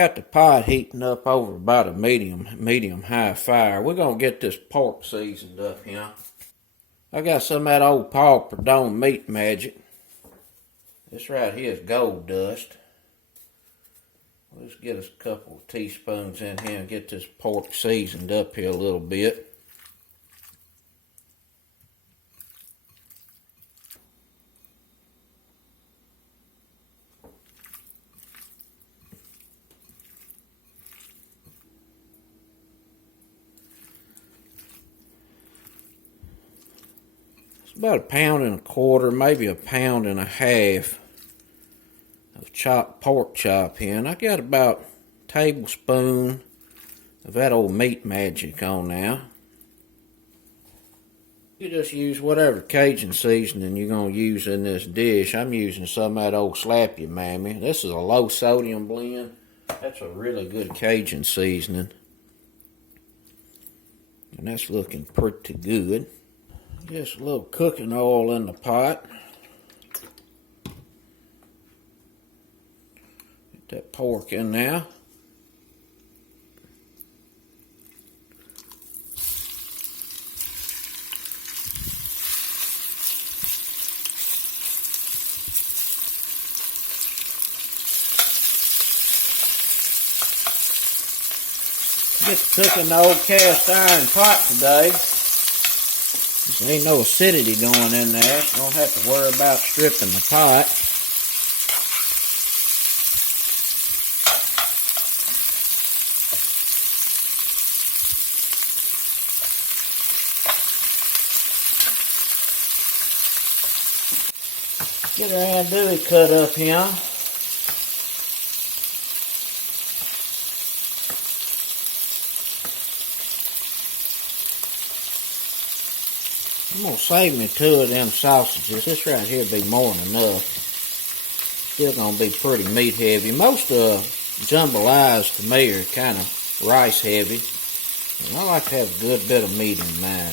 got the pot heating up over about a medium high fire. We're going to get this pork seasoned up here. I got some of that old Paul Perdone Meat Magin. This right here is gold dust. Let's get us a couple of teaspoons in here and get this pork seasoned up here a little bit. About 1.25 pounds, maybe 1.5 pounds of chopped pork chop here. And I got about a tablespoon of that old Meat Magin on now. You just use whatever Cajun seasoning you're going to use in this dish. I'm using some of that old Slappy Mammy. This is a low sodium blend. That's a really good Cajun seasoning. And that's looking pretty good. Just a little cooking oil in the pot. Get that pork in now. Get to cooking the old cast iron pot today. There ain't no acidity going in there, so don't have to worry about stripping the pot. Get our andouille cut up here. I'm going to save me 2 of them sausages. This right here will be more than enough. Still going to be pretty meat heavy. Most jambalayas to me are kind of rice heavy. And I like to have a good bit of meat in mine.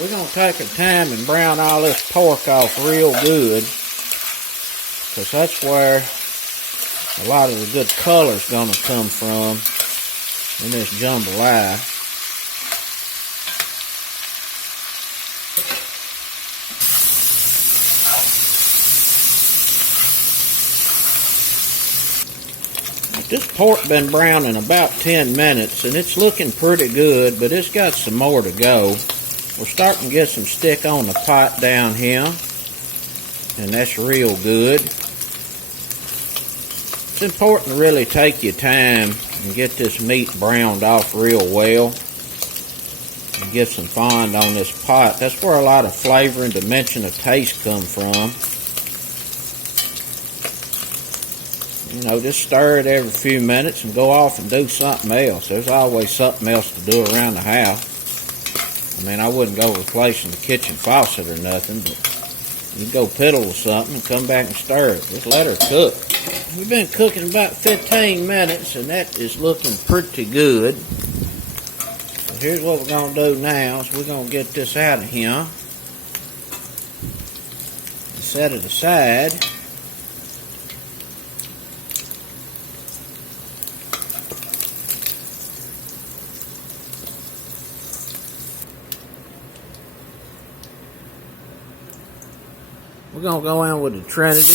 We're going to take our time and brown all this pork off real good, because that's where a lot of the good color is going to come from in this jambalaya. This pork been browning about 10 minutes, and it's looking pretty good, but it's got some more to go. We're starting to get some stick on the pot down here, and that's real good. It's important to really take your time and get this meat browned off real well and get some fond on this pot. That's where a lot of flavor and dimension of taste come from. You know, just stir it every few minutes and go off and do something else. There's always something else to do around the house. I mean, I wouldn't go replacing the kitchen faucet or nothing, but you can go piddle with something and come back and stir it. Just let her cook. We've been cooking about 15 minutes, and that is looking pretty good. So here's what we're going to do now is we're going to get this out of here and set it aside. We're going to go in with the Trinity,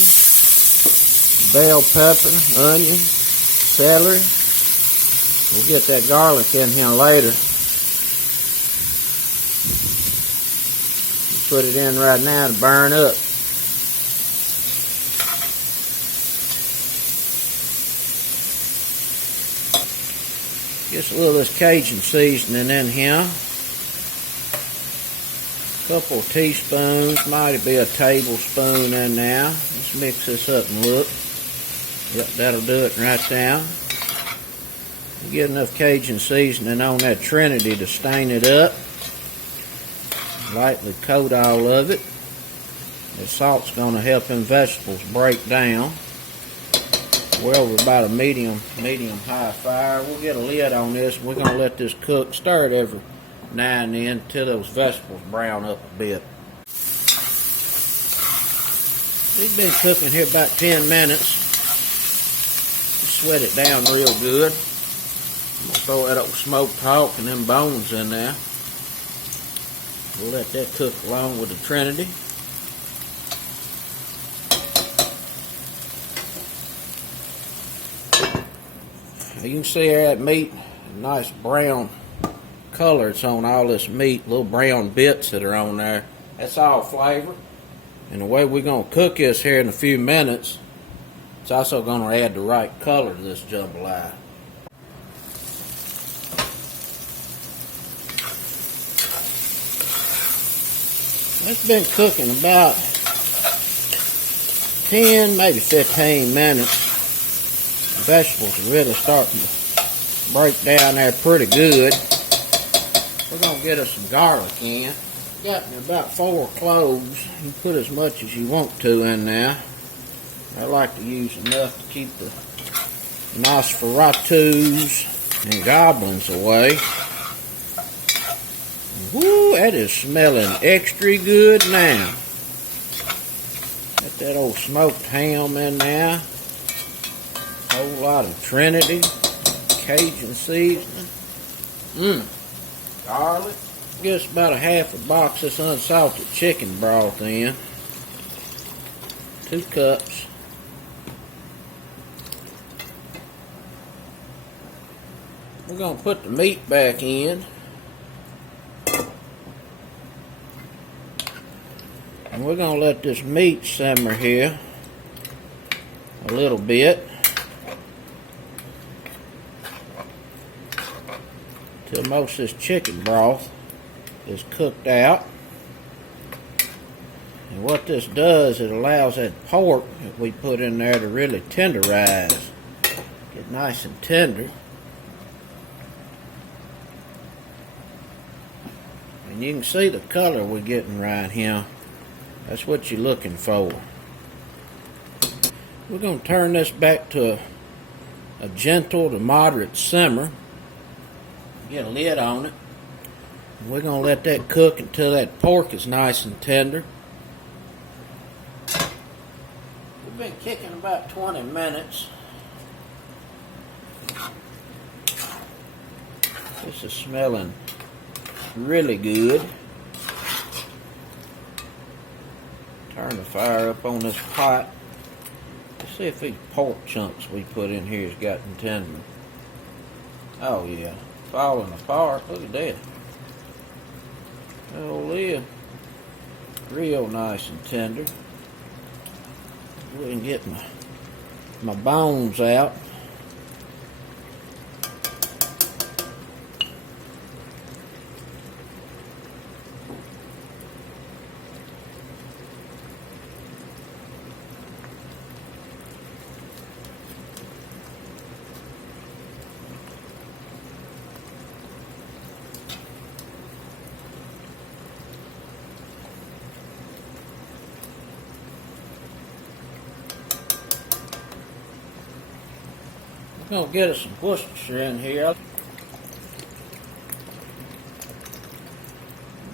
bell pepper, onion, celery. We'll get that garlic in here later. Put it in right now to burn up. Just a little of this Cajun seasoning in here. Couple of teaspoons, might be a tablespoon in now. Let's mix this up and look. Yep, that'll do it right now. You get enough Cajun seasoning on that Trinity to stain it up. Lightly coat all of it. The salt's going to help them vegetables break down. We're over about a medium high fire. We'll get a lid on this. We're going to let this cook. Stir it every now and then until those vegetables brown up a bit. They've been cooking here about 10 minutes. Sweat it down real good. I'm going to throw that old smoked hock and them bones in there. We'll let that cook along with the Trinity. You can see that meat, nice brown color it's on all this meat, little brown bits that are on there. That's all flavor. And the way we're going to cook this here in a few minutes, it's also going to add the right color to this jambalaya. It's been cooking about 10, maybe 15 minutes. The vegetables are really starting to break down there pretty good. We're going to get us some garlic in. Got me about 4 cloves. You can put as much as you want to in there. I like to use enough to keep the Nosferatus and goblins away. Woo, that is smelling extra good now. Got that old smoked ham in there. Whole lot of Trinity, Cajun seasoning, garlic. Just about a half a box of this unsalted chicken broth in. 2 cups. We're going to put the meat back in. And we're going to let this meat simmer here a little bit. Till most of this chicken broth is cooked out. And what this does, it allows that pork that we put in there to really tenderize. Get nice and tender. And you can see the color we're getting right here. That's what you're looking for. We're going to turn this back to a gentle to moderate simmer. Get a lid on it. And we're going to let that cook until that pork is nice and tender. We've been cooking about 20 minutes. This is smelling really good. Turn the fire up on this pot. Let's see if these pork chunks we put in here has gotten tender. Oh yeah, falling apart. Look at that. Oh yeah, real nice and tender. Go ahead and get my bones out. We're going to get us some Worcestershire in here.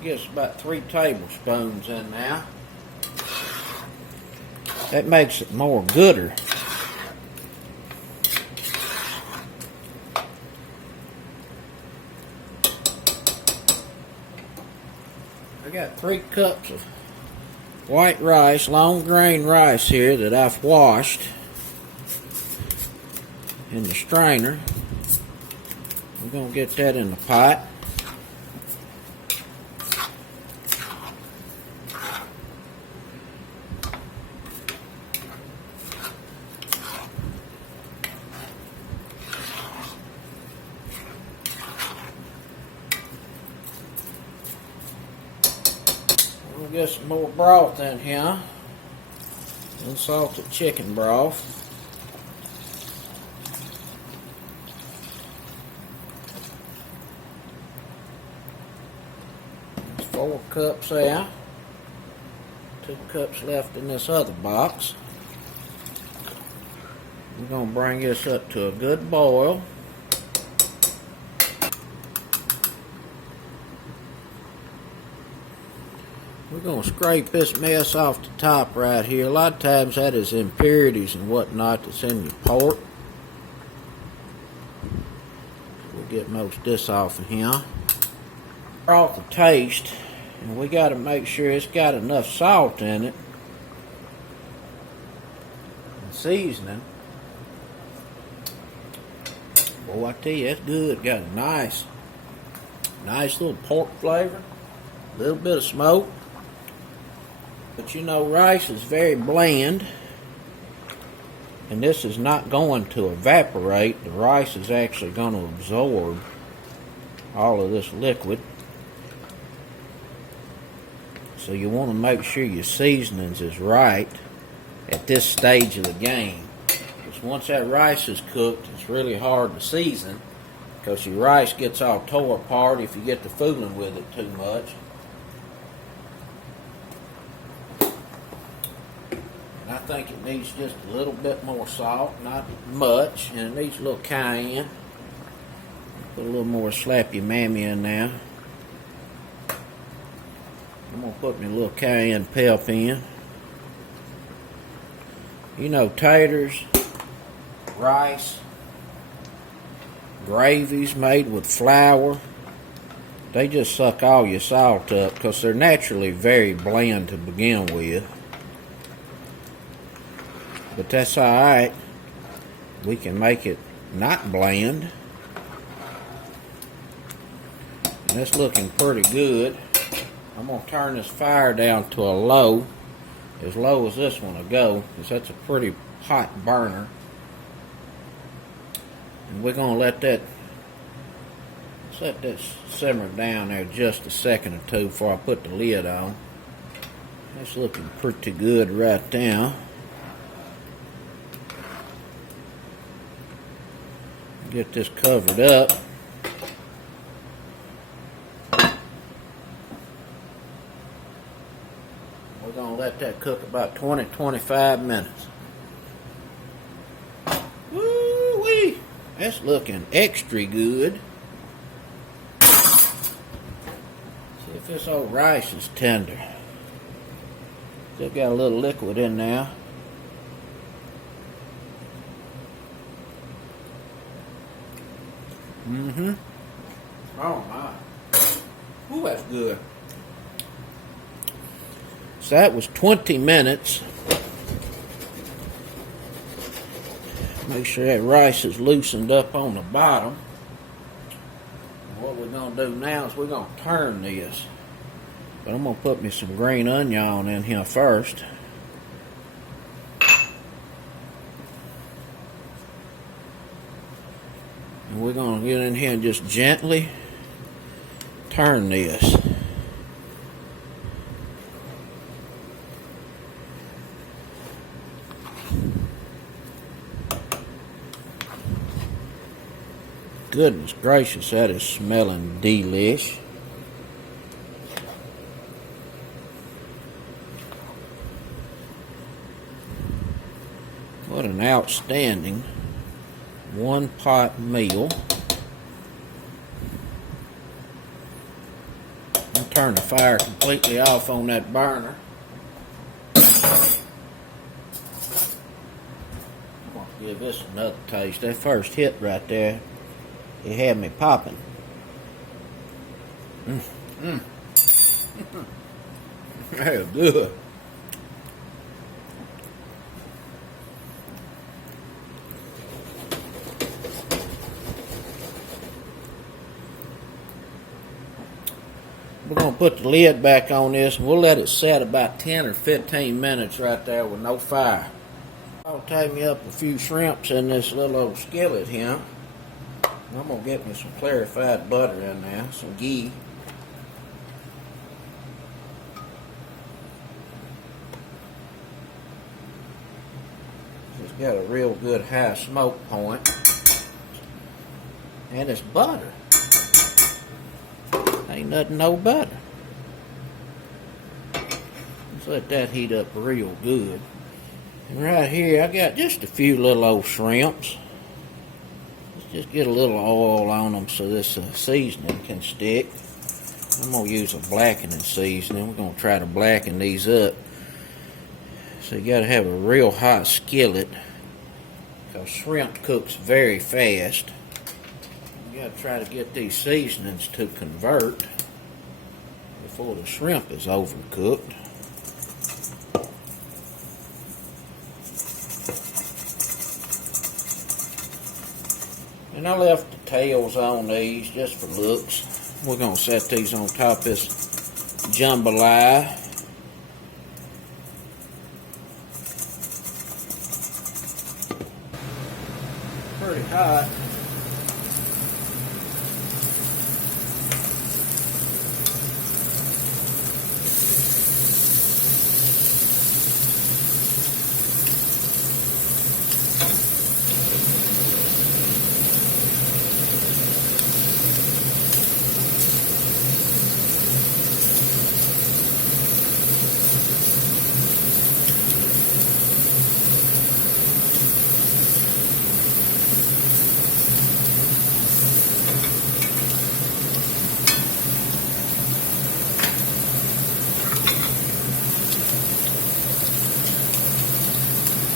Get us about 3 tablespoons in now. That makes it more gooder. I got 3 cups of white rice, long grain rice here that I've washed in the strainer. We're going to get that in the pot. We'll get some more broth in here. Unsalted chicken broth. 4 cups out. 2 cups left in this other box. We're going to bring this up to a good boil. We're going to scrape this mess off the top right here. A lot of times that is impurities and whatnot that's in your pork. We'll get most of this off of here. Off the taste, and we got to make sure it's got enough salt in it and seasoning. Boy, I tell you, that's good. Got a nice little pork flavor, a little bit of smoke. But you know, rice is very bland, and this is not going to evaporate. The rice is actually going to absorb all of this liquid. So you want to make sure your seasonings is right at this stage of the game. Because once that rice is cooked, it's really hard to season, because your rice gets all tore apart if you get to fooling with it too much. I think it needs just a little bit more salt, not much, and it needs a little cayenne. Put a little more slappy mammy in there. I'm going to put me a little cayenne pep in. You know, taters, rice, gravies made with flour, they just suck all your salt up because they're naturally very bland to begin with. But that's alright. We can make it not bland. And it's looking pretty good. I'm going to turn this fire down to a low as this one will go, because that's a pretty hot burner. And we're going to let that simmer down there just a second or two before I put the lid on. That's looking pretty good right now. Get this covered up. We're going to let that cook about 20-25 minutes. Woo-wee! That's looking extra good. See if this old rice is tender. Still got a little liquid in there. Oh my. Ooh, that's good. So that was 20 minutes. Make sure that rice is loosened up on the bottom. And what we're going to do now is we're going to turn this. But I'm going to put me some green onion in here first. And we're going to get in here and just gently turn this. Goodness gracious, that is smelling delish. What an outstanding one-pot meal. I'll turn the fire completely off on that burner. I'm going to give this another taste. That first hit right there, it had me popping. That's good. We're going to put the lid back on this, and we'll let it set about 10 or 15 minutes right there with no fire. I'll take me up a few shrimps in this little old skillet here. I'm going to get me some clarified butter in there, some ghee. It's got a real good high smoke point. And it's butter. Ain't nothing no butter. Let's let that heat up real good. And right here, I got just a few little old shrimps. Let's just get a little oil on them so this seasoning can stick. I'm going to use a blackening seasoning. We're going to try to blacken these up. So you got to have a real hot skillet because shrimp cooks very fast. You got to try to get these seasonings to convert before the shrimp is overcooked. And I left the tails on these just for looks. We're going to set these on top of this jambalaya. Pretty hot.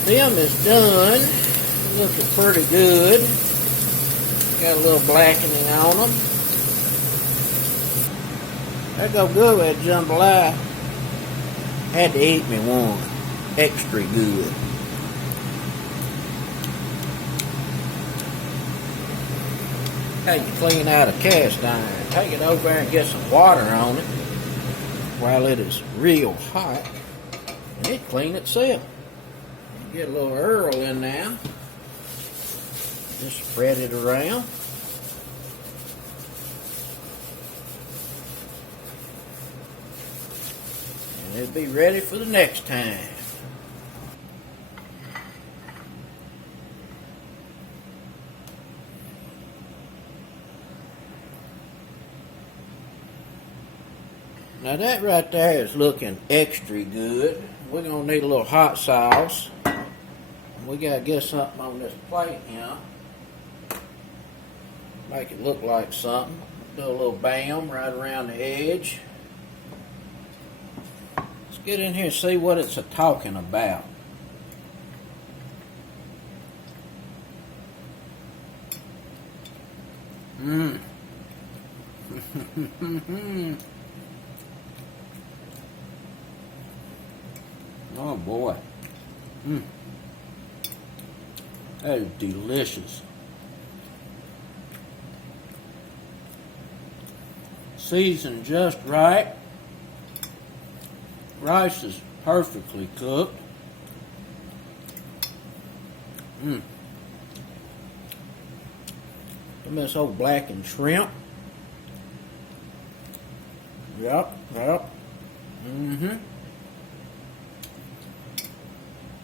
Them is done. Looking pretty good. Got a little blackening on them. That go good with that jambalaya. Had to eat me one. Extra good. How you clean out a cast iron? Take it over there and get some water on it while it is real hot, and it clean itself. Get a little Earl in now. Just spread it around. And it'll be ready for the next time. Now that right there is looking extra good. We're going to need a little hot sauce. We got to get something on this plate here. Make it look like something. Do a little bam right around the edge. Let's get in here and see what it's talking about. Oh boy. That is delicious. Seasoned just right. Rice is perfectly cooked. This old blackened shrimp. Yep.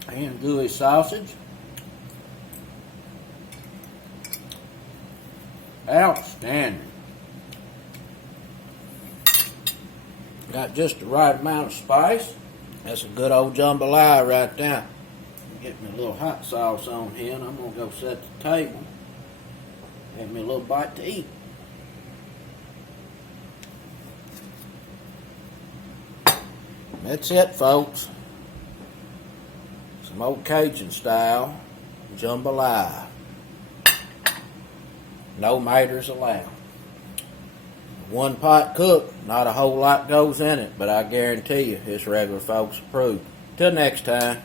Andouille sausage. Outstanding. Got just the right amount of spice. That's a good old jambalaya right there. Get me a little hot sauce on here, and I'm going to go set the table. Have me a little bite to eat. That's it, folks. Some old Cajun style jambalaya. No maters allowed. One pot cook, not a whole lot goes in it, but I guarantee you it's regular folks approved. Till next time.